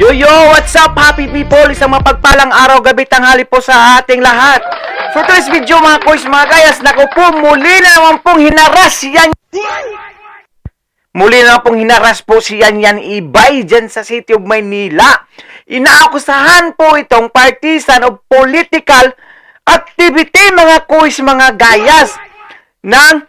Yo, what's up happy people? Isang mapagpalang araw, gabi, tanghali po sa ating lahat. For today's video mga koys, mga gayas, naku po, muli na naman pong hinaras yan. Muli na naman pong hinaras po si Yan Ibay dyan sa City of Maynila. Inaakusahan po itong partisan of political activity mga koys, mga gayas ng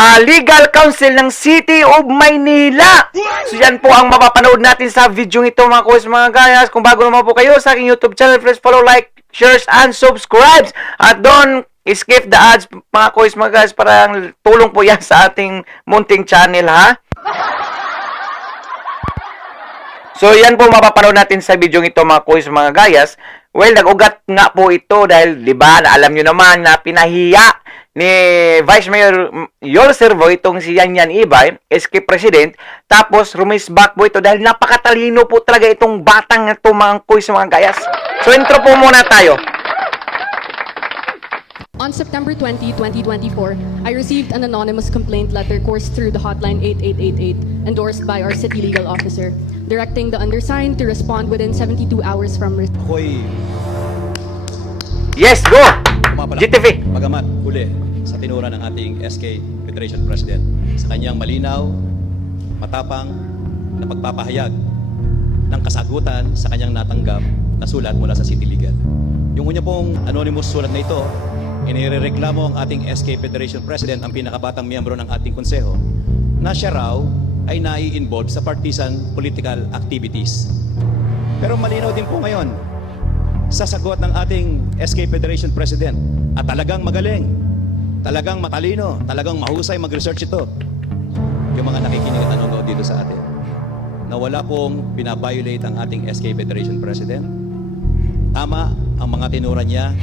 Legal Council ng City of Maynila. So yan po ang mapapanood natin sa video ito mga koys, mga gayas. Kung bago naman po kayo sa aking YouTube channel, please follow, like, shares, and subscribe. At don't skip the ads mga koys, mga gayas, para tulong po yan sa ating munting channel, ha? So yan po mapapanood natin sa video ito mga koys, mga gayas. Well, nag-ugat nga po ito dahil, di ba, alam nyo naman na pinahiya ni Vice Mayor Yol Servo itong si Yan Ibay, SK President, tapos rumisback po ito dahil napakatalino po talaga itong batang ito mga koys, mga gayas. So intro po muna tayo. On September 20, 2024, I received an anonymous complaint letter coursed through the hotline 8888, endorsed by our city legal officer, directing the undersigned to respond within 72 hours from Ako'y Yes, go! pumapalakpak, GTV. Bagamat huli sa tinura ng ating SK Federation President sa kanyang malinaw, matapang na pagpapahayag ng kasagutan sa kanyang natanggap na sulat mula sa City Legal. Yung unya pong anonymous sulat na ito, inirereklamo ang ating SK Federation President, ang pinakabatang miyembro ng ating konseho, na siya raw ay nai-involve sa partisan political activities. Pero malinaw din po ngayon sa sagot ng ating SK Federation President, at talagang magaling, talagang matalino, talagang mahusay mag-research ito, yung mga nakikinig at nanonood dito sa atin, na wala pong binabiolate ang ating SK Federation President. Tama ang mga tinura niya,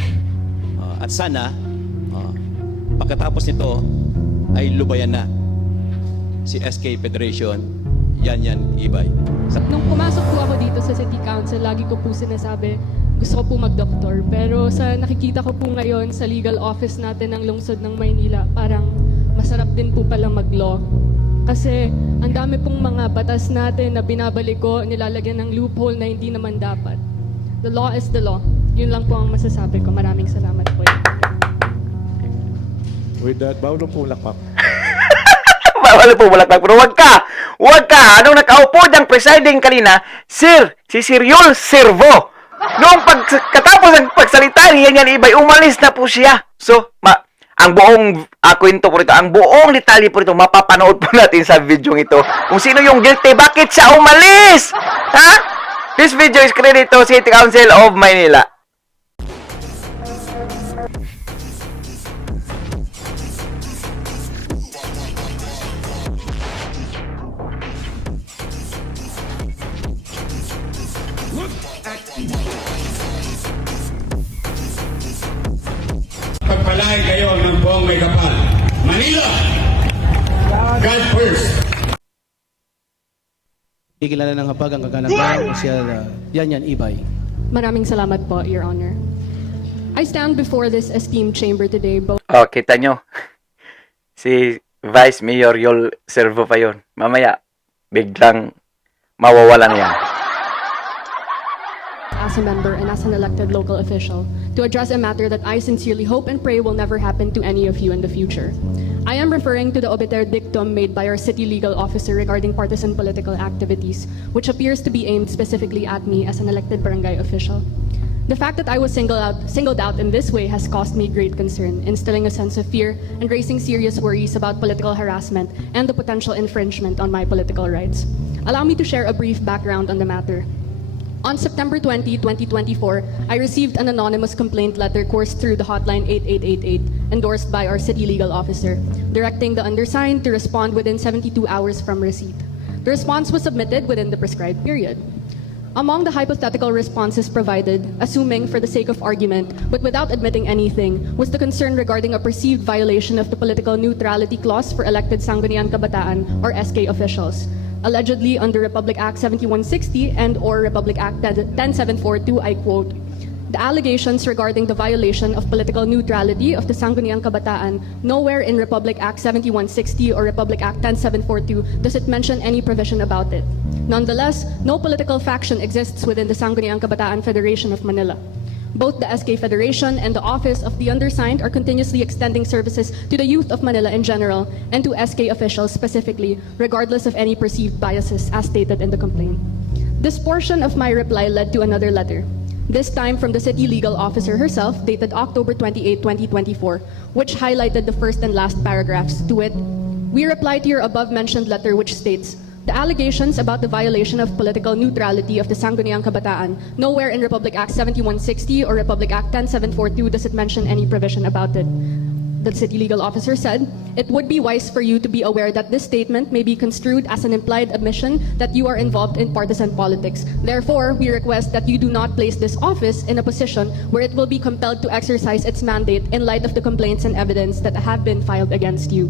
at sana pagkatapos nito ay lubayan na si SK Federation Yan Ibay. Nung pumasok po ako dito sa City Council, lagi ko po sinasabi, gusto ko po mag-doktor. Pero sa nakikita ko po ngayon sa legal office natin ng lungsod ng Maynila, parang masarap din po palang mag-law. Kasi ang dami pong mga batas natin na binabalik ko, nilalagyan ng loophole na hindi naman dapat. The law is the law. Yun lang po ang masasabi ko. Maraming salamat po. With that, bawal po lakpak. Bawal po malakpak. Pero wag ka! Anong nakaupo diyang presiding kanina, Sir, si Sir Yol Servo. Noong pagkatapos ng pagsalita ni Yan Ibay, umalis na po siya. So, ang buong kwento po rito, ang buong detalye po rito, mapapanood po natin sa video ito. Kung sino yung guilty, bakit siya umalis? Ha? This video is credited to City Council of Maynila. Pagpalain kayo ng buong may kapal. Manila! God first! Ikilala ng hapag ang kaganapan siya Yan Ibay. Maraming salamat po, Your Honor. I stand before this esteemed chamber today both Oh, kita nyo. Si Vice Mayor Yol Servo pa yun. Mamaya, biglang mawawalan yan. as a member and as an elected local official to address a matter that I sincerely hope and pray will never happen to any of you in the future. I am referring to the obiter dictum made by our city legal officer regarding partisan political activities, which appears to be aimed specifically at me as an elected barangay official. The fact that I was singled out in this way has caused me great concern, instilling a sense of fear and raising serious worries about political harassment and the potential infringement on my political rights. Allow me to share a brief background on the matter. On September 20, 2024, I received an anonymous complaint letter coursed through the hotline 8888, endorsed by our city legal officer, directing the undersigned to respond within 72 hours from receipt. The response was submitted within the prescribed period. Among the hypothetical responses provided, assuming for the sake of argument, but without admitting anything, was the concern regarding a perceived violation of the political neutrality clause for elected Sangguniang Kabataan or SK officials, allegedly under Republic Act 7160 and or Republic Act 10742, I quote, The allegations regarding the violation of political neutrality of the Sangguniang Kabataan, nowhere in Republic Act 7160 or Republic Act 10742 does it mention any provision about it. Nonetheless, no political faction exists within the Sangguniang Kabataan Federation of Manila. Both the SK Federation and the office of the undersigned are continuously extending services to the youth of Manila in general and to SK officials specifically, regardless of any perceived biases as stated in the complaint. This portion of my reply led to another letter, this time from the city legal officer herself, dated October 28, 2024, which highlighted the first and last paragraphs. To it, we reply to your above-mentioned letter which states, the allegations about the violation of political neutrality of the Sangguniang Kabataan, nowhere in Republic Act 7160 or Republic Act 10742 does it mention any provision about it. The city legal officer said, it would be wise for you to be aware that this statement may be construed as an implied admission that you are involved in partisan politics. Therefore, we request that you do not place this office in a position where it will be compelled to exercise its mandate in light of the complaints and evidence that have been filed against you.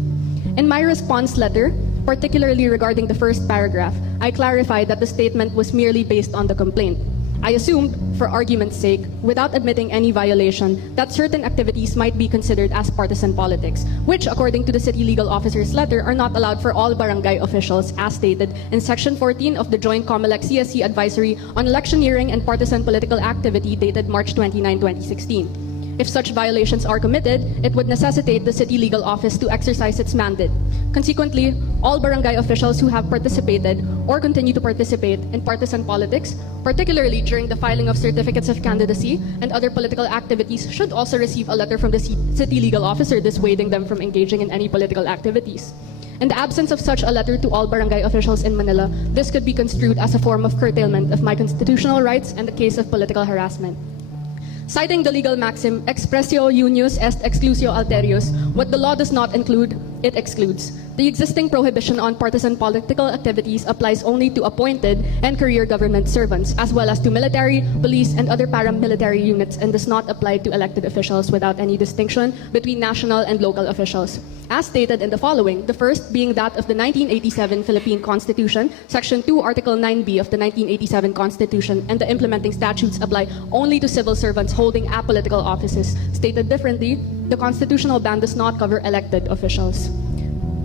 In my response letter, particularly regarding the first paragraph, I clarified that the statement was merely based on the complaint. I assumed, for argument's sake, without admitting any violation, that certain activities might be considered as partisan politics, which, according to the city legal officer's letter, are not allowed for all barangay officials, as stated in Section 14 of the Joint COMELEC CSC Advisory on Electioneering and Partisan Political Activity dated March 29, 2016. If such violations are committed, it would necessitate the city legal office to exercise its mandate. Consequently, all barangay officials who have participated or continue to participate in partisan politics, particularly during the filing of certificates of candidacy and other political activities, should also receive a letter from the city legal officer dissuading them from engaging in any political activities. In the absence of such a letter to all barangay officials in Manila, this could be construed as a form of curtailment of my constitutional rights and the case of political harassment. Citing the legal maxim, expressio unius est exclusio alterius, what the law does not include, it excludes. The existing prohibition on partisan political activities applies only to appointed and career government servants, as well as to military, police, and other paramilitary units, and does not apply to elected officials without any distinction between national and local officials. As stated in the following, the first being that of the 1987 Philippine Constitution, Section 2, Article 9B of the 1987 Constitution, and the implementing statutes apply only to civil servants holding apolitical offices. Stated differently, the constitutional ban does not cover elected officials.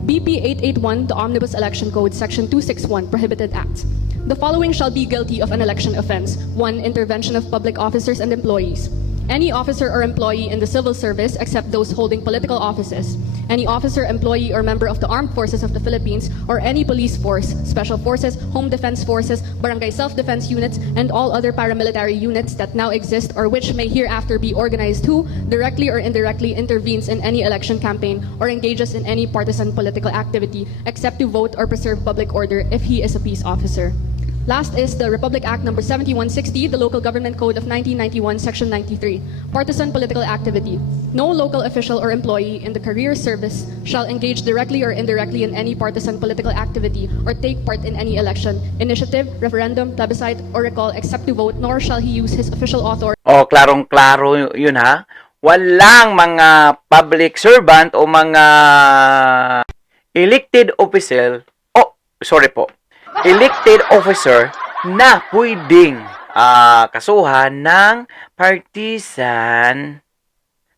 BP 881, the Omnibus Election Code, Section 261, Prohibited Acts. The following shall be guilty of an election offense. 1. Intervention of public officers and employees. Any officer or employee in the civil service except those holding political offices. Any officer, employee, or member of the Armed Forces of the Philippines or any police force, special forces, home defense forces, barangay self-defense units, and all other paramilitary units that now exist or which may hereafter be organized who, directly or indirectly, intervenes in any election campaign or engages in any partisan political activity except to vote or preserve public order if he is a peace officer. Last is the Republic Act Number 7160, the Local Government Code of 1991, Section 93, Partisan Political Activity. No local official or employee in the career service shall engage directly or indirectly in any partisan political activity or take part in any election, initiative, referendum, plebiscite, or recall except to vote, nor shall he use his official authority. Oh, klarong-klaro yun ha. Walang mga public servant o mga elected official, elected officer na pwedeng kasuhan ng partisan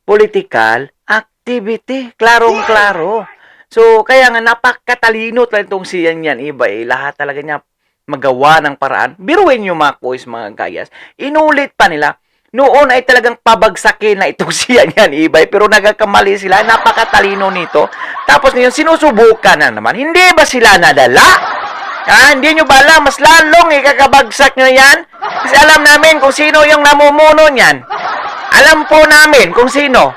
political activity. Klarong-klaro. So, kaya nga napakatalino talaga itong siyan yan. Iba lahat talaga niya magawa ng paraan. Biruin nyo mga kuis, mga gayas. Inulit pa nila. Noon ay talagang pabagsakin na itong siyan yan, iba. Pero nagkakamali sila. Napakatalino nito. Tapos ngayon, sinusubukan na naman. Hindi ba sila nadala? Hindi nyo ba alam? Mas lalong ikakabagsak nyo yan? Kasi alam namin kung sino yung namumuno niyan. Alam po namin kung sino.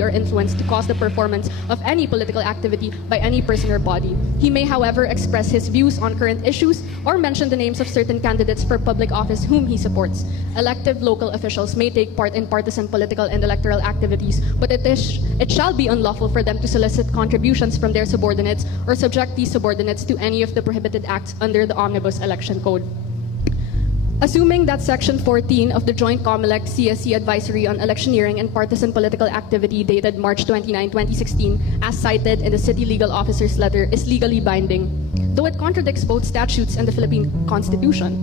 Or influence to cause the performance of any political activity by any person or body. He may, however, express his views on current issues or mention the names of certain candidates for public office whom he supports. Elective local officials may take part in partisan political and electoral activities, but it shall be unlawful for them to solicit contributions from their subordinates or subject these subordinates to any of the prohibited acts under the Omnibus Election Code. Assuming that Section 14 of the Joint COMELEC CSC Advisory on Electioneering and Partisan Political Activity dated March 29, 2016, as cited in the City Legal Officer's letter, is legally binding, though it contradicts both statutes and the Philippine Constitution.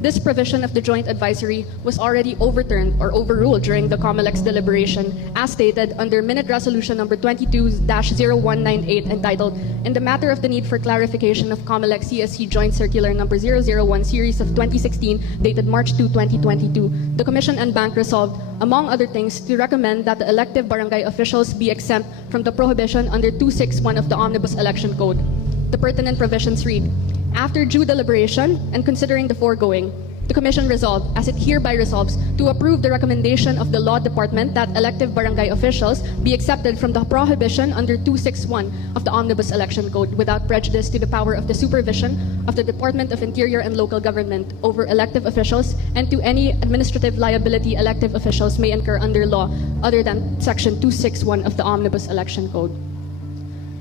This provision of the joint advisory was already overturned or overruled during the COMELEC's deliberation, as stated under Minute Resolution number 22-0198, entitled, "In the matter of the need for clarification of COMELEC CSC Joint Circular number 001 series of 2016, dated March 2, 2022, the Commission and Bank resolved, among other things, to recommend that the elective barangay officials be exempt from the prohibition under 261 of the Omnibus Election Code. The pertinent provisions read, after due deliberation and considering the foregoing, the Commission resolved, as it hereby resolves, to approve the recommendation of the Law Department that elective barangay officials be accepted from the prohibition under 261 of the Omnibus Election Code without prejudice to the power of the supervision of the Department of Interior and Local Government over elective officials and to any administrative liability elective officials may incur under law other than Section 261 of the Omnibus Election Code."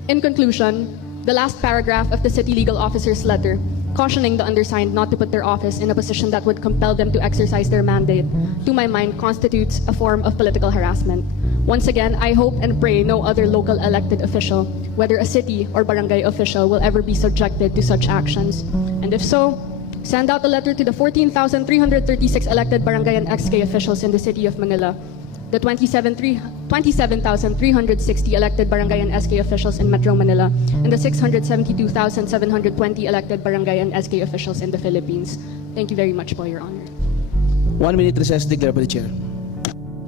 In conclusion, the last paragraph of the City Legal Officer's letter, cautioning the undersigned not to put their office in a position that would compel them to exercise their mandate, to my mind constitutes a form of political harassment. Once again, I hope and pray no other local elected official, whether a city or barangay official, will ever be subjected to such actions. And if so, send out a letter to the 14,336 elected barangay and XK officials in the City of Manila, the 27,360 elected barangay and SK officials in Metro Manila, and the 672,720 elected barangay and SK officials in the Philippines. Thank you very much po, Your Honor. 1 minute recess, declare by the chair.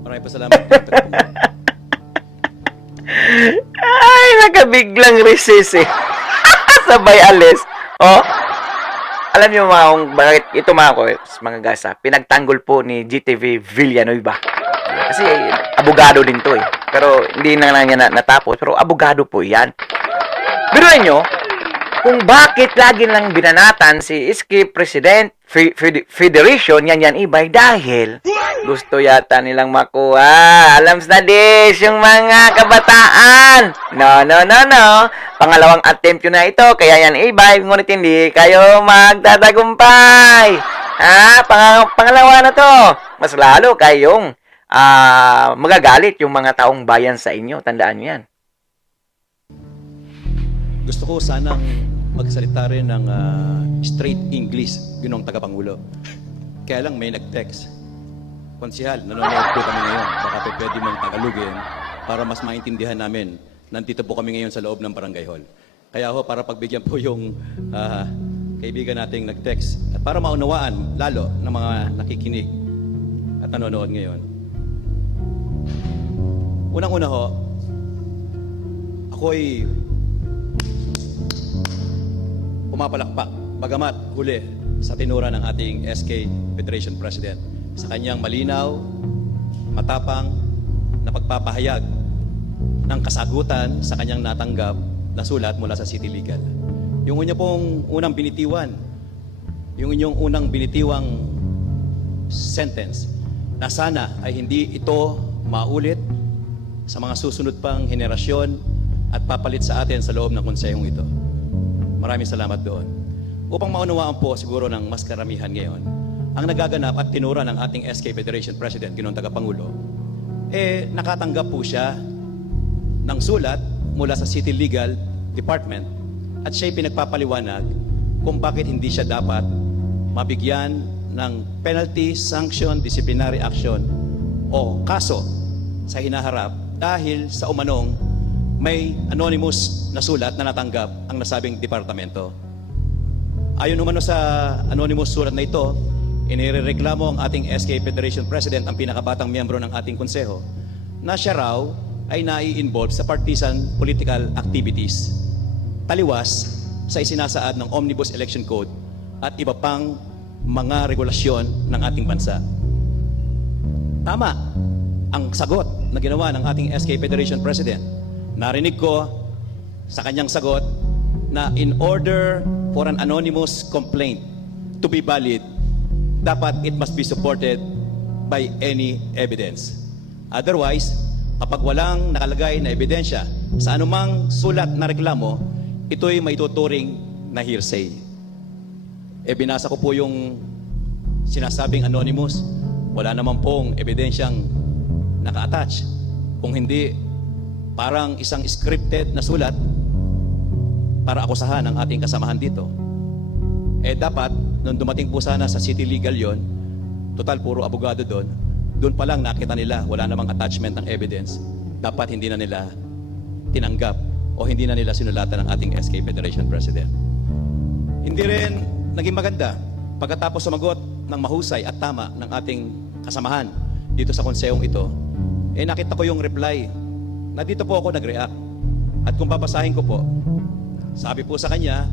Maraming salamat. Ay, nakabiglang recess eh. Sabay alis. Oh. Alam niyo mga kung bakit ito mga gasa, pinagtanggol po ni GTV Villanueva. Kasi abogado din to eh. Pero hindi na niya natapos. Pero abogado po yan. Biruin nyo, kung bakit lagi lang binanatan si SK President Federation, yan ibay, dahil gusto yata nilang makuha. Alams na dis, yung mga kabataan. No. Pangalawang attempt yun na ito, kaya yan ibay, ngunit hindi kayo magtatagumpay. Pangalawa na to. Mas lalo kayong magagalit yung mga taong bayan sa inyo. Tandaan nyo yan. Gusto ko sanang magsalita rin ng straight English, ginong tagapangulo. Kaya lang may nag-text. Konsihal, nanonood po kami ngayon. Baka po pwede mong Tagalogin para mas maintindihan namin. Nandito po kami ngayon sa loob ng Barangay Hall. Kaya ho, para pagbigyan po yung kaibigan nating nag-text at para maunawaan lalo ng mga nakikinig at nanonood ngayon. Unang-una ho, ako'y pumapalakpak, bagamat huli sa tinura ng ating SK Federation President sa kanyang malinaw, matapang na pagpapahayag ng kasagutan sa kanyang natanggap na sulat mula sa City Legal. Yung inyong pong unang binitiwan, yung inyong unang binitiwang sentence na sana ay hindi ito maulit sa mga susunod pang henerasyon at papalit sa atin sa loob ng konsehong ito. Maraming salamat doon. Upang maunawaan po siguro ng mas karamihan ngayon, ang nagaganap at tinura ng ating SK Federation President, ginong tagapangulo, nakatanggap po siya ng sulat mula sa City Legal Department at siya'y pinagpapaliwanag kung bakit hindi siya dapat mabigyan ng penalty, sanction, disciplinary action o kaso sa hinaharap dahil sa umanong may anonymous na sulat na natanggap ang nasabing departamento. Ayon umano sa anonymous sulat na ito, inirereklamo ang ating SK Federation President, ang pinakabatang miyembro ng ating konseho, na siya raw ay nai-involve sa partisan political activities, taliwas sa isinasaad ng Omnibus Election Code at iba pang mga regulasyon ng ating bansa. Tama ang sagot na ginawa ng ating SK Federation President. Narinig ko sa kanyang sagot na in order for an anonymous complaint to be valid, dapat it must be supported by any evidence. Otherwise, kapag walang nakalagay na ebidensya sa anumang sulat na reklamo, ito'y maituturing na hearsay. Binasa ko po yung sinasabing anonymous. Wala naman pong ebidensyang naka-attach. Kung hindi, parang isang scripted na sulat para akusahan ang ating kasamahan dito. Dapat nung dumating po sana sa City Legal yon, total puro abogado doon pa lang nakita nila, wala namang attachment ng evidence. Dapat hindi na nila tinanggap o hindi na nila sinulatan ng ating SK Federation President. Hindi rin naging maganda pagkatapos sumagot ng mahusay at tama ng ating kasamahan dito sa konsehong ito, nakita ko yung reply na dito po ako nag-react. At kung babasahin ko po, sabi po sa kanya,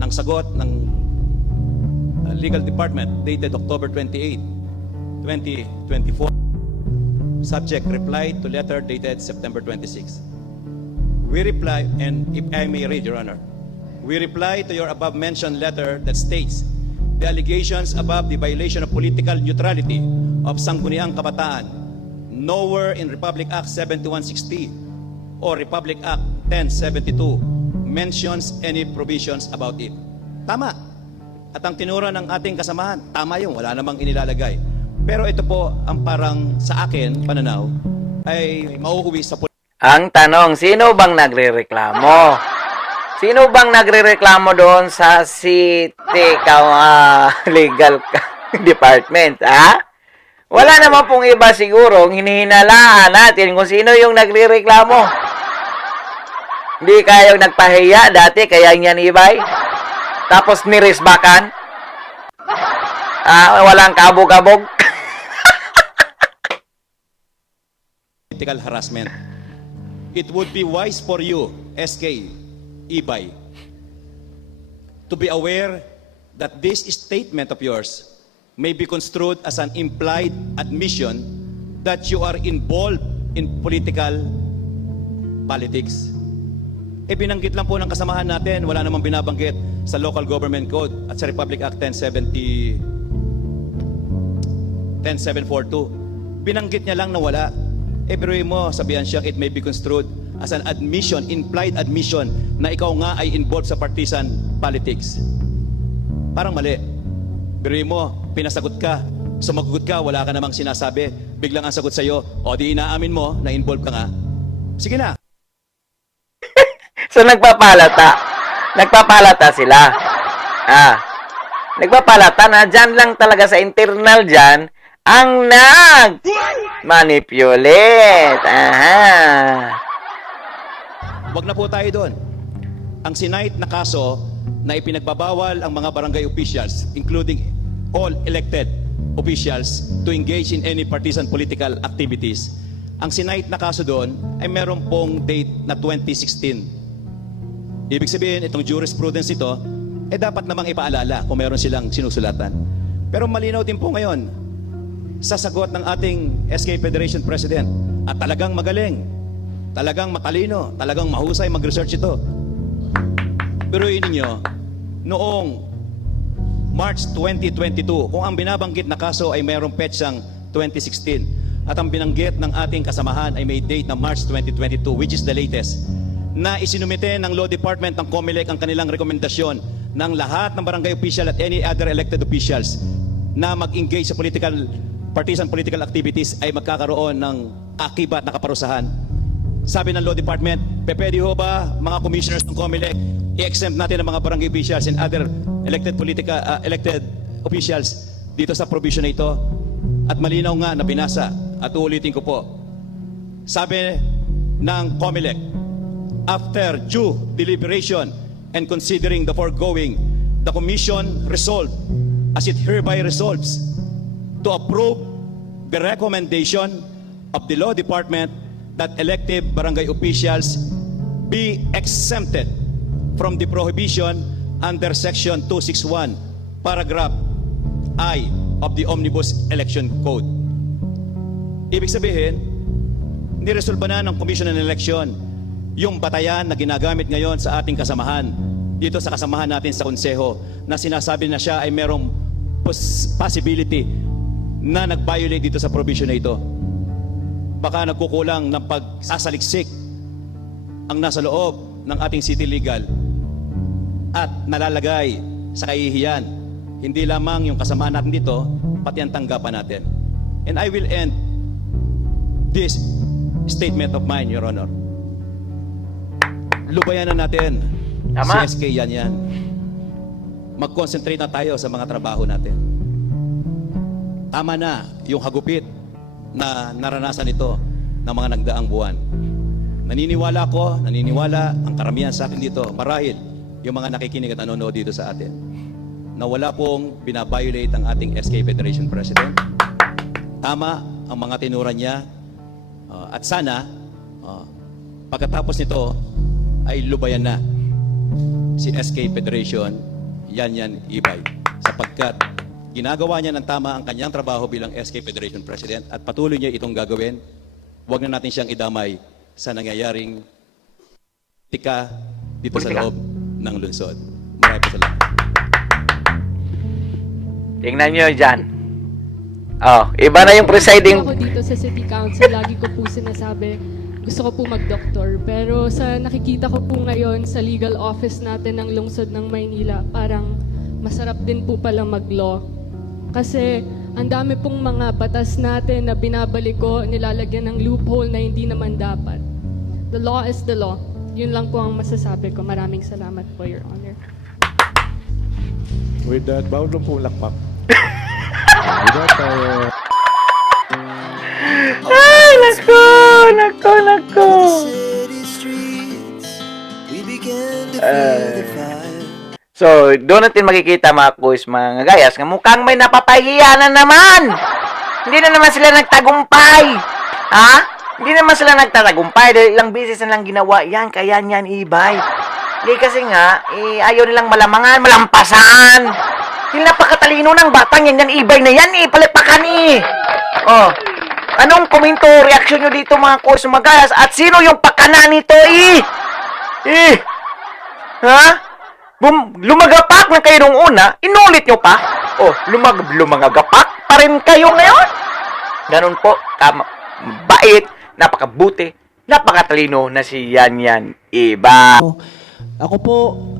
ng sagot ng Legal Department dated October 28, 2024, subject reply to letter dated September 26. We reply, and if I may read, Your Honor, we reply to your above-mentioned letter that states the allegations above the violation of political neutrality of Sangguniang Kabataan nowhere in Republic Act 7160 or Republic Act 1072 mentions any provisions about it. Tama. At ang tinura ng ating kasamahan, tama yung wala namang inilalagay. Pero ito po ang parang sa akin, pananaw, ay mauuwi sa Ang tanong, sino bang nagrereklamo? Sino bang nagrereklamo doon sa City Legal Department, ha? Wala naman pong iba siguro, hinihinalaan natin kung sino yung nagrereklamo. Hindi kayong nagpahiya dati, kaya niyan ibay. Tapos nirisbakan. Walang kabog-kabog. political harassment. It would be wise for you, SK, Ibay, to be aware that this statement of yours may be construed as an implied admission that you are involved in political politics. Binanggit lang po ng kasamahan natin, wala namang binabanggit sa Local Government Code at sa Republic Act 10742. Binanggit niya lang na wala. Biruin mo, sabihan siya, it may be construed as an admission, implied admission, na ikaw nga ay involved sa partisan politics. Parang mali. Biruin mo, pinasagot ka, sumagot ka, wala ka namang sinasabi, biglang ang sagot sa'yo, o di inaamin mo na involved ka nga. Sige na. So nagpapalata. Nagpapalata sila. Nagpapalata na dyan lang talaga sa internal dyan ang nag-manipulate. Wag na po tayo doon. Ang sinight na kaso na ipinagbabawal ang mga barangay officials, including all elected officials, to engage in any partisan political activities. Ang sinight na kaso doon ay meron pong date na 2016. Ibig sabihin, itong jurisprudence ito, dapat namang ipaalala kung meron silang sinusulatan. Pero malinaw din po ngayon, sa sagot ng ating SK Federation President, at talagang magaling, talagang matalino, talagang mahusay mag-research ito. Biruin ninyo, noong March 2022, kung ang binabanggit na kaso ay mayroong petsang 2016, at ang binanggit ng ating kasamahan ay may date na March 2022, which is the latest, na isinumite ng Law Department ng COMELEC ang kanilang rekomendasyon ng lahat ng barangay official at any other elected officials na mag-engage sa partisan political activities ay magkakaroon ng akibat na kaparusahan. Sabi ng Law Department, pwede ho ba mga commissioners ng COMELEC i-exempt natin ang mga barangay officials and other elected officials dito sa provision na ito? At malinaw nga na binasa, at uulitin ko po. Sabi ng COMELEC, after due deliberation and considering the foregoing, the Commission resolved, as it hereby resolves, to approve the recommendation of the Law Department that elective barangay officials be exempted from the prohibition under Section 261, Paragraph I of the Omnibus Election Code. Ibig sabihin, niresolba na ng Commission on Election yung batayan na ginagamit ngayon sa ating kasamahan, dito sa kasamahan natin sa konseho, na sinasabi na siya ay merong possibility na nag-violate dito sa provision na ito. Baka nagkukulang ng pagsasaliksik ang nasa loob ng ating city legal at nalalagay sa kahihiyan hindi lamang yung kasamahan natin dito, pati ang tanggapan natin. And I will end this statement of mine, Your Honor. Lubayan na natin Tama. si SK yan. mag-concentrate na tayo sa mga trabaho natin. Tama na yung hagupit na naranasan ito ng mga nagdaang buwan. Naniniwala ang karamihan sa akin dito, marahil yung mga nakikinig at nanonood dito sa atin, na wala pong binabiolate ang ating SK Federation President. Tama ang mga tinuran niya, at sana pagkatapos nito ay lubayan na si SK Federation Yan Ibay, sapagkat ginagawa niya ng tama ang kanyang trabaho bilang SK Federation President at patuloy niya itong gagawin. Huwag na natin siyang idamay sa nangyayaring politika dito sa loob ng lungsod. Maraming salamat. Tingnan nyo dyan. Oh, iba na yung presiding. Ako dito sa City Council, lagi ko po sinasabi, gusto ko po mag-doktor. Pero sa nakikita ko po ngayon sa legal office natin ng lungsod ng Maynila, parang masarap din po pala mag-law. Kasi ang dami pong mga batas natin na binabalik ko, nilalagyan ng loophole na hindi naman dapat. The law is the law. Yun lang po ang masasabi ko. Maraming salamat po, Your Honor. With that, bawal lang po lakpak. With that, Ay, nako. City streets, we began to feel the fire. So, doon natin makikita mga kuis, mga gayas, nga mukhang may napapahiya na naman. Hindi na naman sila nagtagumpay. Ha? Hindi naman sila nagtatagumpay dahil ilang beses na lang ginawa yan, kaya yan ibay. Hindi kasi nga, ayaw nilang malamangan, malampasan. Yung napakatalino ng batang yan ibay na yan, palipakan Oh, anong komento, reaksyon nyo dito mga kuis, mga gayas? At sino yung pakana nito, Ha? Lumagapak na kayo nung una, inulit nyo pa? Oh, lumagapak pa rin kayo ngayon? Ganun po, bait, napakabuti, napakatalino na si Yan Iba. Ako po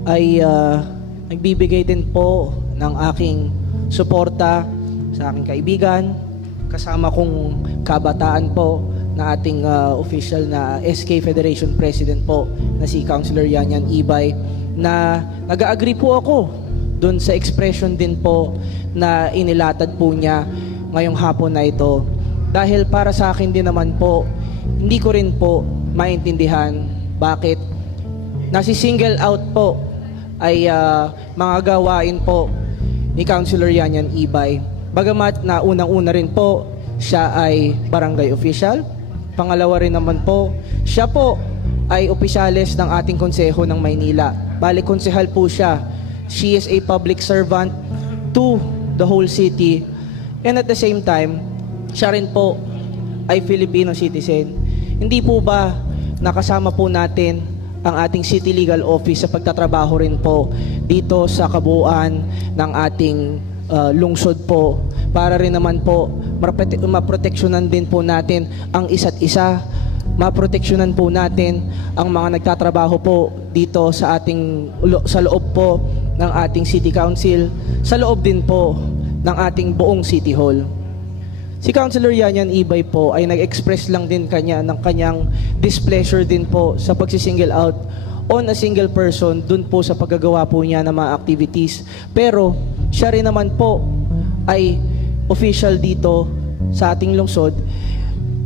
ay nagbibigay din po ng aking suporta sa aking kaibigan, kasama kong kabataan po na ating official na SK Federation President po na si Councilor Yan Ibay, na nag-agree po ako doon sa expression din po na inilatad po niya ngayong hapon na ito. Dahil para sa akin din naman po, hindi ko rin po maintindihan bakit nasi-single out po ay mga gawain po ni Councilor Yan Ibay. Bagamat na unang-una rin po, siya ay barangay official. Pangalawa rin naman po, siya po ay opisyales ng ating konseho ng Maynila. Bali, konsehal po siya. She is a public servant to the whole city. And at the same time, siya rin po ay Filipino citizen. Hindi po ba nakasama po natin ang ating City Legal Office sa pagtatrabaho rin po dito sa kabuuan ng ating lungsod po, para rin naman po maproteksyonan din po natin ang isa't isa, maproteksyonan po natin ang mga nagtatrabaho po dito sa loob po ng ating City Council, sa loob din po ng ating buong City Hall. Si Councilor Yan Ibay po ay nag-express lang din ng kanyang displeasure din po sa pagsisingle out on a single person dun po sa paggagawa po niya ng mga activities. Pero siya rin naman po ay official dito sa ating lungsod.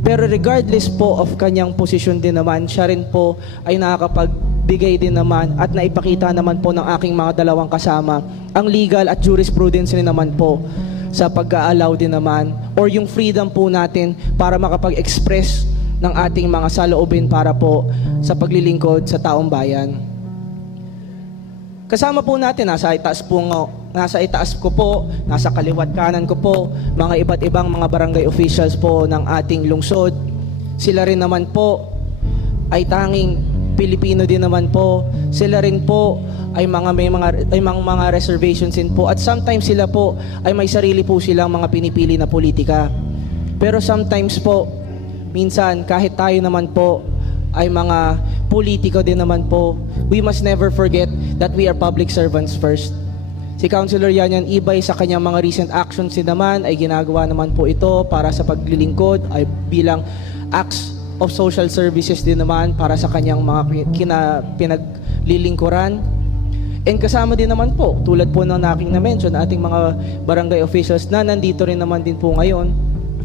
Pero regardless po of kanyang posisyon din naman, siya rin po ay nakakapagbigay din naman at naipakita naman po ng aking mga dalawang kasama ang legal at jurisprudence rin naman po sa pag-a-allow din naman or yung freedom po natin para makapag-express ng ating mga saloobin para po sa paglilingkod sa taong bayan. Kasama po natin, nasa itaas ko po, nasa kaliwat kanan ko po, mga iba't ibang mga barangay officials po ng ating lungsod. Sila rin naman po ay tanging Pilipino din naman po. Sila rin po ay may mga reservations din po. At sometimes sila po ay may sarili po silang mga pinipili na politika. Pero sometimes po, minsan kahit tayo naman po ay mga politiko din naman po, we must never forget that we are public servants first. Si Councilor Yan Ibay sa kanyang mga recent actions din naman ay ginagawa naman po ito para sa paglilingkod ay bilang acts of social services din naman para sa kanyang mga pinaglilingkuran. And kasama din naman po, tulad po ng aking na-mention, ating mga barangay officials na nandito rin naman din po ngayon,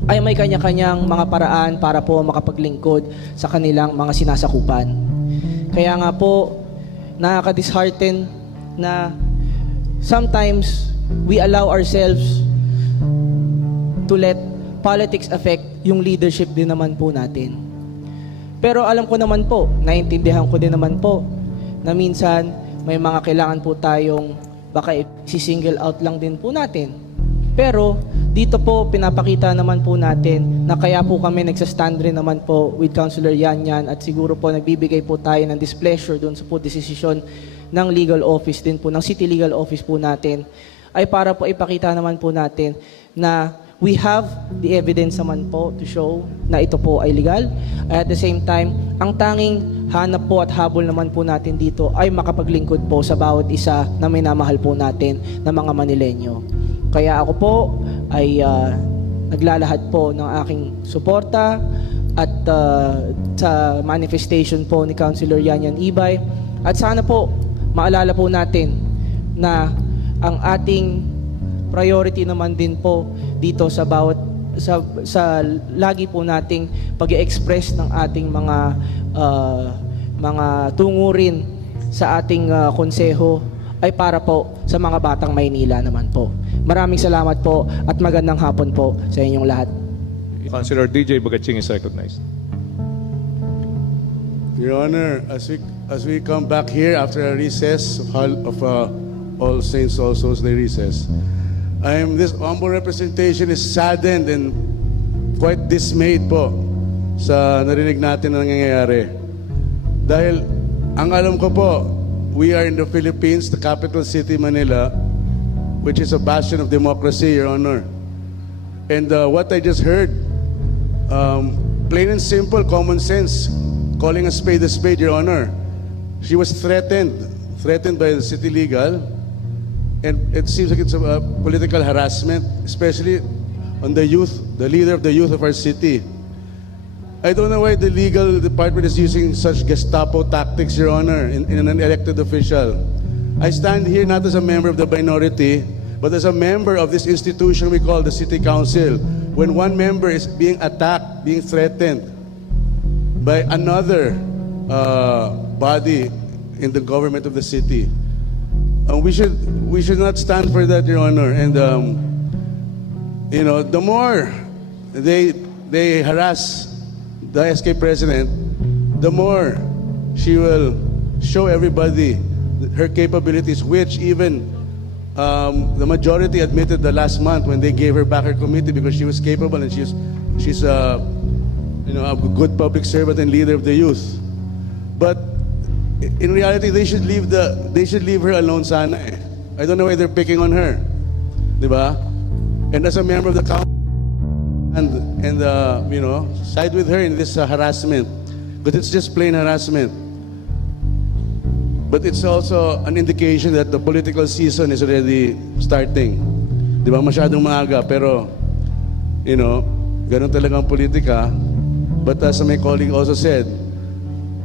ay may kanya-kanyang mga paraan para po makapaglingkod sa kanilang mga sinasakupan. Kaya nga po, nakaka-dishearten na sometimes we allow ourselves to let politics affect yung leadership din naman po natin. Pero alam ko naman po, naiintindihan ko din naman po na minsan may mga kailangan po tayong baka si-single out lang din po natin. Pero dito po pinapakita naman po natin na kaya po kami nagsastand rin naman po with Councilor Yan at siguro po nagbibigay po tayo ng displeasure doon sa po desisyon ng legal office din po, ng city legal office po natin, ay para po ipakita naman po natin na we have the evidence naman po to show na ito po ay legal. At the same time, ang tanging hanap po at habol naman po natin dito ay makapaglingkod po sa bawat isa na minamahal po natin na mga Manileño. Kaya ako po ay naglalahad po ng aking suporta at sa manifestation po ni Councilor Yan Ibay. At sana po maalala po natin na ang ating priority naman din po dito sa bawat sa lagi po nating pag-express ng ating mga tungurin sa ating konseho ay para po sa mga batang Maynila naman po. Maraming salamat po at magandang hapon po sa inyong lahat. Councilor DJ Bagaching is recognized. Your Honor, as we come back here after a recess of All Saints, All Souls Day recess, this humble representation is saddened and quite dismayed po sa narinig natin na nangyayari. Dahil ang alam ko po, we are in the Philippines, the capital city, Manila, which is a bastion of democracy, Your Honor. And what I just heard, plain and simple, common sense, calling a spade, Your Honor. She was threatened by the city legal. And it seems like it's a political harassment, especially on the youth, the leader of the youth of our city. I don't know why the legal department is using such Gestapo tactics, Your Honor, in an elected official. I stand here not as a member of the minority, but as a member of this institution we call the City Council. When one member is being attacked, being threatened by another body in the government of the city, we should not stand for that, Your Honor. And you know, the more they harass the SK president, the more she will show everybody her capabilities, which even the majority admitted the last month when they gave her back her committee because she was capable and she's you know, a good public servant and leader of the youth. But in reality, they should leave her alone sana eh. I don't know why they're picking on her. Diba? And as a member of the council, and you know, side with her in this harassment. But it's just plain harassment. But it's also an indication that the political season is already starting. Diba? Masyadong maaga, pero, you know, ganun talagang politika. But as my colleague also said,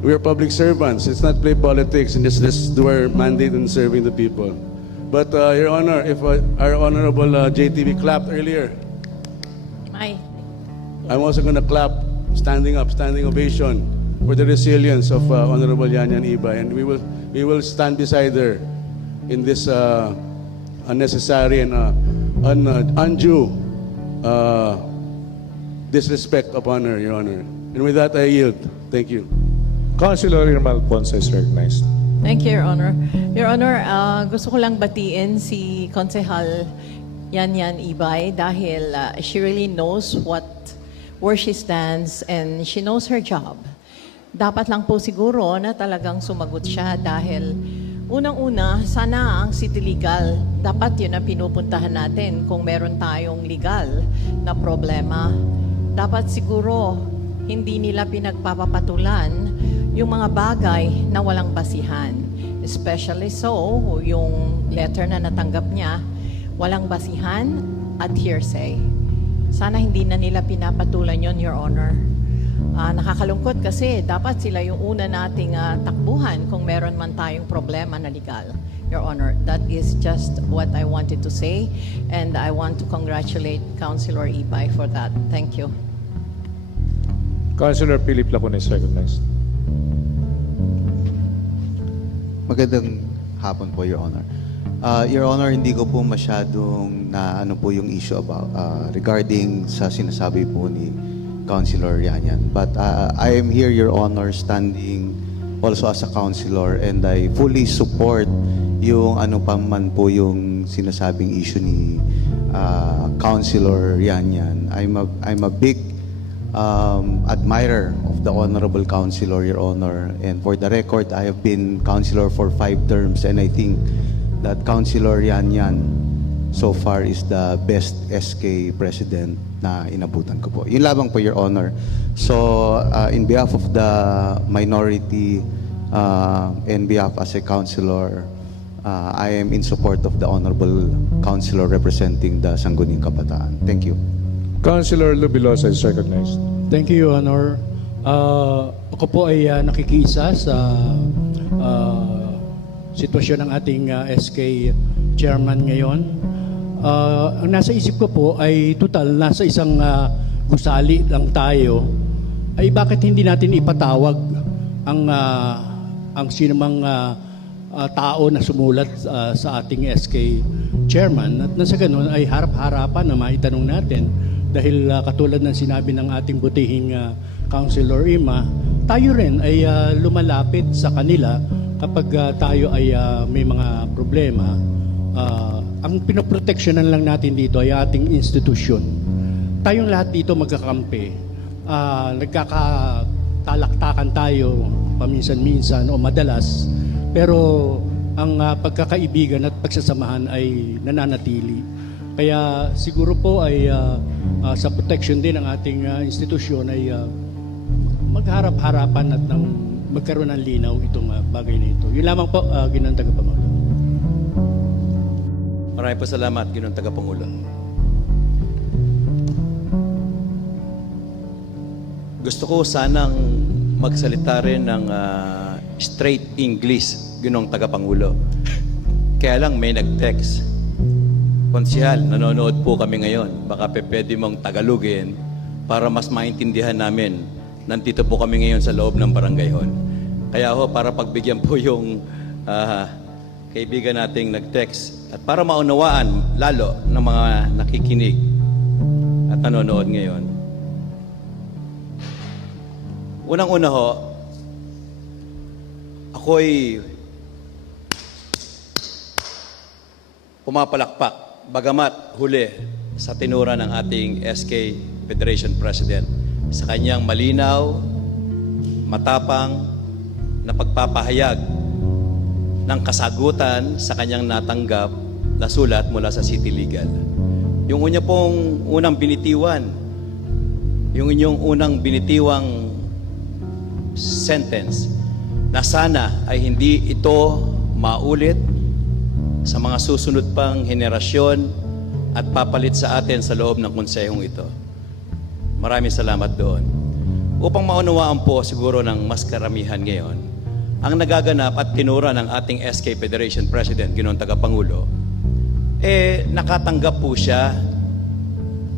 we are public servants. Let's not play politics and just do our mandate in serving the people. But Your Honor, if our Honorable JTV clapped earlier, I'm also going to clap, standing ovation for the resilience of Honorable Yan Ibay, and we will stand beside her in this unnecessary and undue disrespect upon her, Your Honor. And with that, I yield. Thank you. Councilor Irma Alfonso is recognized. Thank you, Your Honor. Your Honor, gusto ko lang batiin si Konsehal Yan Ibay dahil she really knows where she stands and she knows her job. Dapat lang po siguro na talagang sumagot siya dahil unang-una, sana ang City Legal, dapat yun ang pinupuntahan natin kung meron tayong legal na problema. Dapat siguro hindi nila pinagpapapatulan yung mga bagay na walang basihan. Especially so, yung letter na natanggap niya, walang basihan at hearsay. Sana hindi na nila pinapatulan yon, Your Honor. Nakakalungkot kasi dapat sila yung una nating takbuhan kung meron man tayong problema na legal. Your Honor. That is just what I wanted to say, and I want to congratulate Councilor Ibay for that. Thank you. Councilor Philip Lacuna is recognized. Magandang hapon po, Your Honor. Your Honor, hindi ko po masyadong na ano po yung issue about regarding sa sinasabi po ni Councilor Yanyan. But I am here, Your Honor, standing also as a councilor, and I fully support yung ano pa man po yung sinasabing issue ni Councilor Yanyan. I'm a big admirer of the Honorable Councilor, Your Honor. And for the record, I have been councilor for 5 terms, and I think that Councilor Yanyan so far is the best SK president na inabutan ko po. Yun lamang po, Your Honor. So, in behalf of the minority, and behalf as a councilor, I am in support of the Honorable Councilor representing the Sangguniang Kabataan. Thank you. Councilor Lubilosa is recognized. Thank you, Your Honor. Ako po ay nakikiisa sa sitwasyon ng ating SK chairman ngayon. Ang nasa isip ko po ay total, nasa isang gusali lang tayo, ay bakit hindi natin ipatawag ang sinumang tao na sumulat sa ating SK chairman, at nasa ganun ay harap-harapan na maitanong natin. Dahil katulad ng sinabi ng ating butihing Councilor Ima, tayo rin ay lumalapit sa kanila kapag tayo ay may mga problema. Ang pinoproteksyonan lang natin dito ay ating institusyon. Tayong lahat dito magkakampi. Nagkakatalaktakan tayo paminsan-minsan o madalas, pero ang pagkakaibigan at pagsasamahan ay nananatili. Kaya siguro po ay sa protection din ng ating institusyon ay magharap-harapan at magkaroon ng linaw itong bagay na ito. Yun lamang po, Ginoong Tagapangulo. Maraming po salamat, Ginoong Tagapangulo. Gusto ko sanang magsalita rin ng straight English, Ginoong Tagapangulo. Kaya lang may nag-text. Konsihal, nanonood po kami ngayon. Baka pwede mong Tagalogin para mas maintindihan namin. Nandito po kami ngayon sa loob ng barangay hall. Kaya ho, para pagbigyan po yung kaibigan nating nag-text at para maunawaan lalo ng mga nakikinig at nanonood ngayon. Unang-una ho, ako'y pumapalakpak, bagamat huli sa tinura ng ating SK Federation President sa kanyang malinaw, matapang na pagpapahayag ng kasagutan sa kanyang natanggap na sulat mula sa City Legal. Yung unang binitiwan, yung inyong unang binitiwang sentence na sana ay hindi ito maulit sa mga susunod pang henerasyon at papalit sa atin sa loob ng konsehong ito. Maraming salamat doon. Upang maunawaan po siguro ng mas karamihan ngayon, ang nagaganap at tinura ng ating SK Federation President, Ginoong Tagapangulo, nakatanggap po siya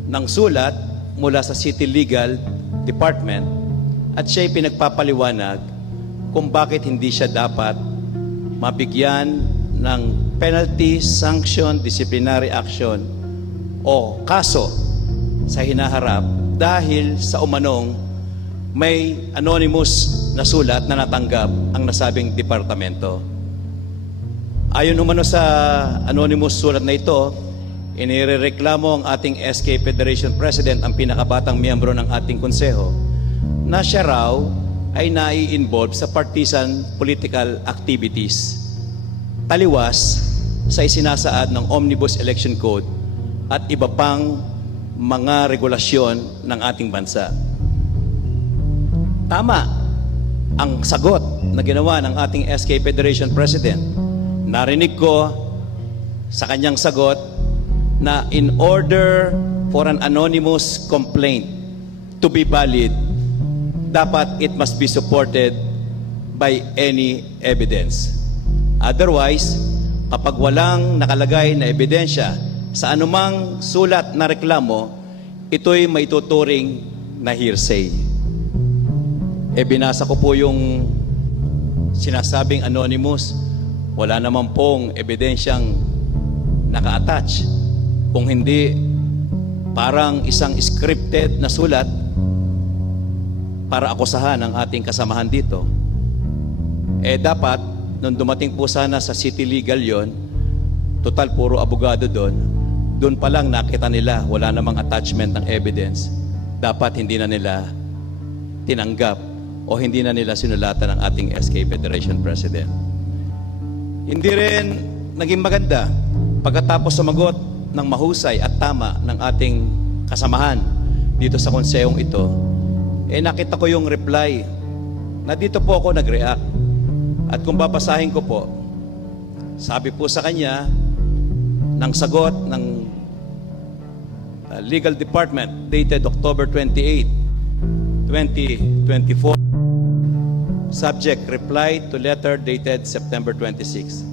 ng sulat mula sa City Legal Department at siya'y pinagpapaliwanag kung bakit hindi siya dapat mabigyan ng penalty, sanction, disciplinary action o kaso sa hinaharap dahil sa umanong may anonymous na sulat na natanggap ang nasabing departamento. Ayon umano sa anonymous sulat na ito, inirereklamo ang ating SK Federation President, ang pinakabatang miyembro ng ating konseho, na siya raw ay nai-involve sa partisan political activities, taliwas sa isinasaad ng Omnibus Election Code at iba pang mga regulasyon ng ating bansa. Tama ang sagot na ginawa ng ating SK Federation President. Narinig ko sa kanyang sagot na in order for an anonymous complaint to be valid, dapat it must be supported by any evidence. Otherwise, kapag walang nakalagay na ebidensya sa anumang sulat na reklamo, ito'y may tuturing na hearsay. Binasa ko po yung sinasabing anonymous. Wala naman pong ebidensyang naka-attach. Kung hindi, parang isang scripted na sulat para akusahan ang ating kasamahan dito. Dapat, nung dumating po sana sa City Legal yon, total puro abogado doon pa lang nakita nila wala namang attachment ng evidence. Dapat hindi na nila tinanggap o hindi na nila sinulatan ng ating SK Federation President. Hindi rin naging maganda pagkatapos sumagot ng mahusay at tama ng ating kasamahan dito sa konsehong ito, nakita ko yung reply na dito po ako nag-react. At kung babasahin ko po, sabi po sa kanya ng sagot ng Legal Department dated October 28, 2024, subject, reply to letter dated September 26.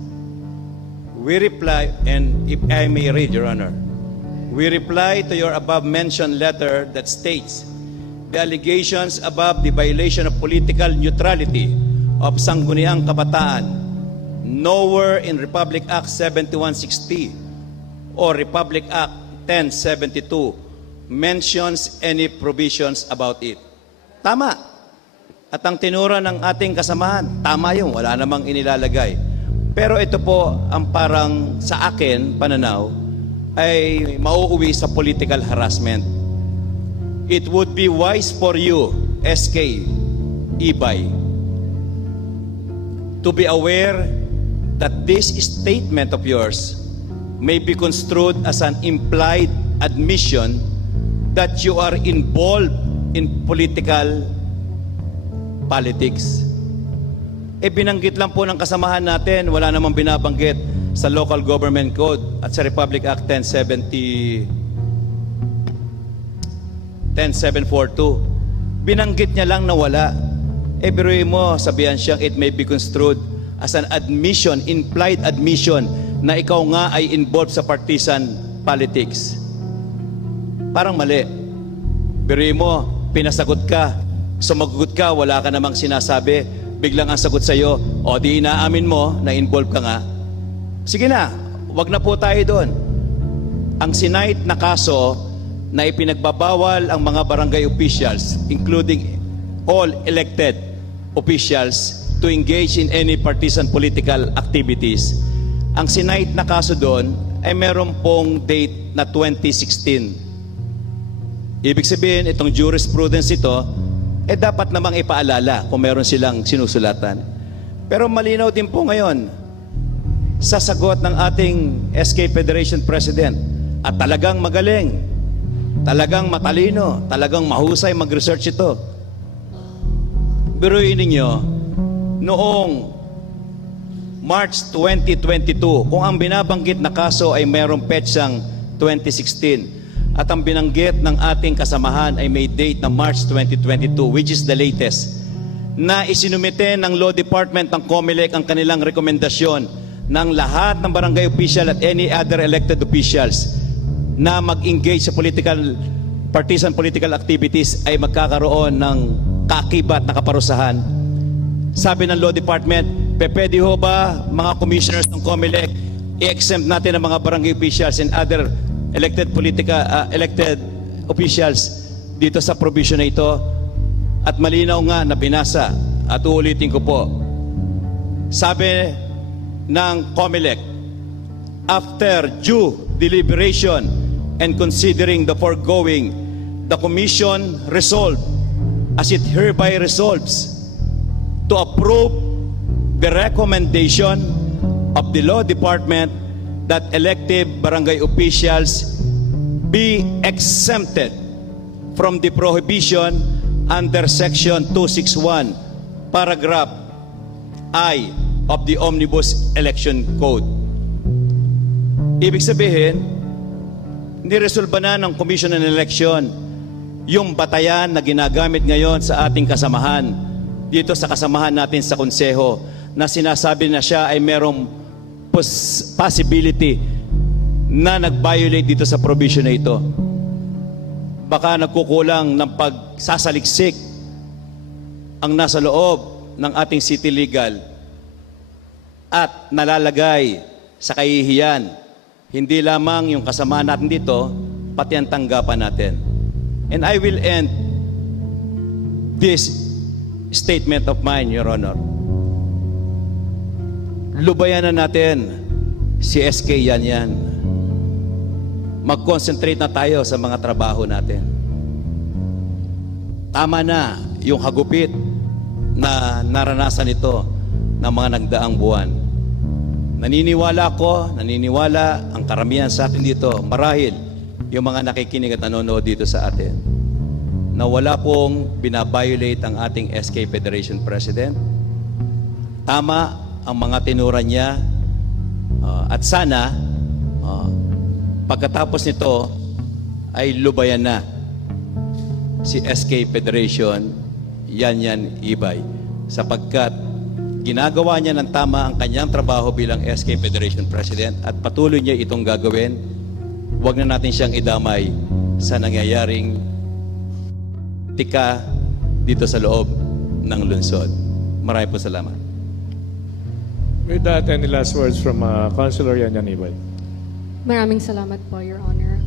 We reply, and if I may read, Your Honor, we reply to your above-mentioned letter that states the allegations above the violation of political neutrality of Sangguniang Kabataan nowhere in Republic Act 7160 or Republic Act 1072 mentions any provisions about it. Tama. At ang tinura ng ating kasamahan, tama yun, wala namang inilalagay. Pero ito po ang parang sa akin, pananaw, ay mauuwi sa political harassment. It would be wise for you, SK Ibay, to be aware that this statement of yours may be construed as an implied admission that you are involved in political politics. Binanggit lang po ng kasamahan natin, wala namang binabanggit sa Local Government Code at sa Republic Act 10742. Binanggit niya lang na wala. Biruin mo, sabihan siyang it may be construed as an admission, implied admission, na ikaw nga ay involved sa partisan politics. Parang mali. Biruin mo, pinasagot ka, sumagot ka, wala ka namang sinasabi, biglang ang sagot sa'yo, o di inaamin mo na involved ka nga. Sige na, wag na po tayo doon. Ang sinight na kaso na ipinagbabawal ang mga barangay officials, including all elected officials, to engage in any partisan political activities. Ang sinight na kaso doon ay meron pong date na 2016. Ibig sabihin, itong jurisprudence ito, dapat namang ipaalala kung meron silang sinusulatan. Pero malinaw din po ngayon sa sagot ng ating SK Federation President, at talagang magaling, talagang matalino, talagang mahusay mag-research ito. Biruin ninyo, noong March 2022, kung ang binabanggit na kaso ay mayroong petsang 2016, at ang binanggit ng ating kasamahan ay may date na March 2022, which is the latest, na isinumite ng Law Department ng COMELEC ang kanilang rekomendasyon ng lahat ng barangay official at any other elected officials na mag-engage sa partisan political activities ay magkakaroon ng kaakibat na kaparusahan. Sabi ng Law Department, pwede ho ba mga commissioners ng COMELEC i-exempt natin ang mga barangay officials and other elected officials dito sa provision na ito? At malinaw nga na binasa, at uulitin ko po. Sabi ng COMELEC, after due deliberation and considering the foregoing, the Commission resolved, as it hereby resolves, to approve the recommendation of the Law Department that elective barangay officials be exempted from the prohibition under Section 261, Paragraph I of the Omnibus Election Code. Ibig sabihin, niresolba na ng Commission on Election yung batayan na ginagamit ngayon sa ating kasamahan, dito sa kasamahan natin sa konseho, na sinasabi na siya ay merong possibility na nag-violate dito sa provision na ito. Baka nagkukulang ng pagsasaliksik ang nasa loob ng ating city legal at nalalagay sa kahihiyan hindi lamang yung kasama natin dito, pati ang tanggapan natin. And I will end this statement of mine, Your Honor. Lubayan na natin si SK Yanyan. Mag-concentrate na tayo sa mga trabaho natin. Tama na yung hagupit na naranasan ito ng mga nagdaang buwan. Naniniwala ang karamihan sa atin dito, marahil yung mga nakikinig at nanonood dito sa atin, na wala pong binabiolate ang ating SK Federation President. Tama ang mga tinura niya at sana pagkatapos nito ay lubayan na si SK Federation Yanyan Ibay sapagkat ginagawa niya ng tama ang kanyang trabaho bilang SK Federation President at patuloy niya itong gagawin. Huwag na natin siyang idamay sa nangyayaring tika dito sa loob ng lungsod. Maraming po salamat. With that, any last words from Councilor Yanyan Ibay? Maraming salamat po, Your Honor.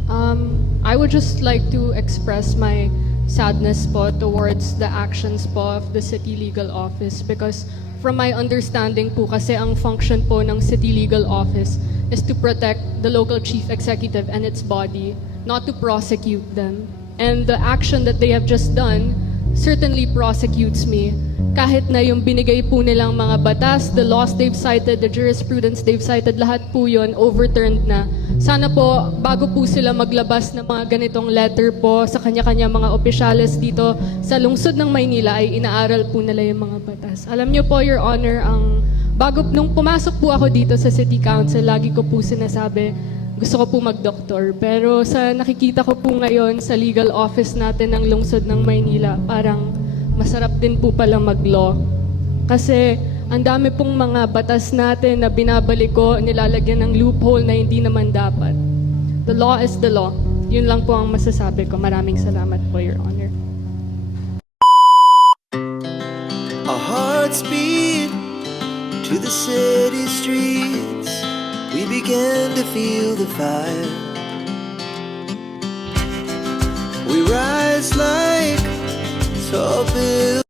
I would just like to express my sadness po towards the actions po of the City Legal Office because from my understanding po kasi ang function po ng City Legal Office is to protect the local chief executive and its body, not to prosecute them. And the action that they have just done certainly prosecutes me. Kahit na yung binigay po nilang mga batas, the laws they've cited, the jurisprudence they've cited, lahat po yun overturned na. Sana po, bago po sila maglabas ng mga ganitong letter po sa kanya-kanya mga opisyales dito sa lungsod ng Maynila ay inaaral po nila yung mga batas. Alam niyo po, Your Honor, nung pumasok po ako dito sa City Council, lagi ko po sinasabi, gusto ko po mag-doktor. Pero sa nakikita ko po ngayon sa legal office natin ng lungsod ng Maynila, parang masarap din po pala mag-law. Kasi ang dami pong mga batas natin na binabalik ko, nilalagyan ng loophole na hindi naman dapat. The law is the law. Yun lang po ang masasabi ko. Maraming salamat po, Your Honor. Our hearts beat to the city streets. We began to feel the fire. We rise like tall buildings.